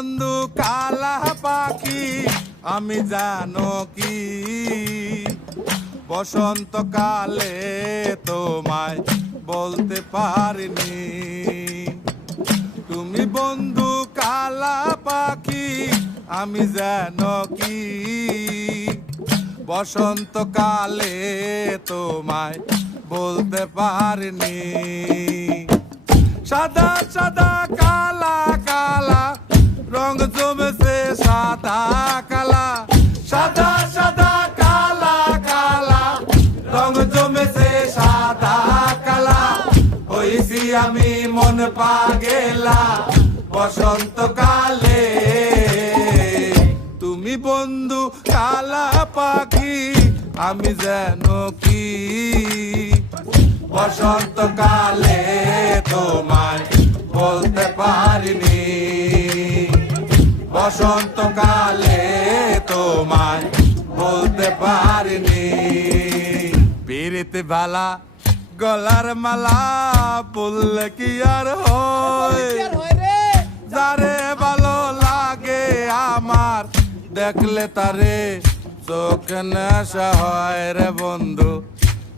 বন্ধু কালা পাখি আমি জানো কি বসন্তকালে তোমায় বলতে পারিনি। তুমি বন্ধু কালা পাখি আমি জানো কি বসন্তকালে তোমায় বলতে পারিনি। সাদা সাদা কালা কালা রং জমেছে সাদা কালা, সাদা সাদা কালা কালা রং জমেছে সাদা কালা। হইছি আমি মন পাগেলা বসন্তকালে। তুমি বন্ধু কালা পাখি আমি যেন কি বসন্তকালে তোমায় বলতে পারিনি। বসন্তকালে তোমায় বলতে পারিনি। পিরিতি বালা গলার মালা বললে কি আর হয়, যারে ভালো লাগে আমার দেখলে তারে চোখে নেশা হয় রে বন্ধু,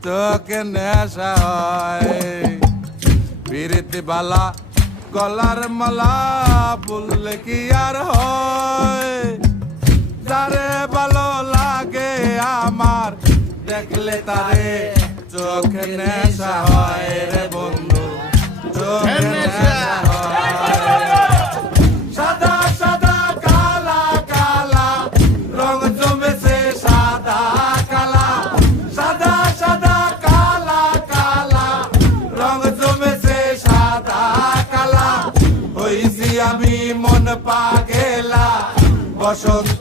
চোখে নেশা হয়। পিরিতি বালা গলার মালা বললে কি আর হয়, যারে ভালো লাগে আমার দেখলে তারে চোখে নেশা হয় রে বন্ধু, চোখে নেশা হয়। সাদা সাদা কালা কালা রং জমেছে সাদা কালা, সাদা সাদা কালা কালা রং জমেছে সাদা কালা। হইছি আমি মন পাগেলা বসন্ত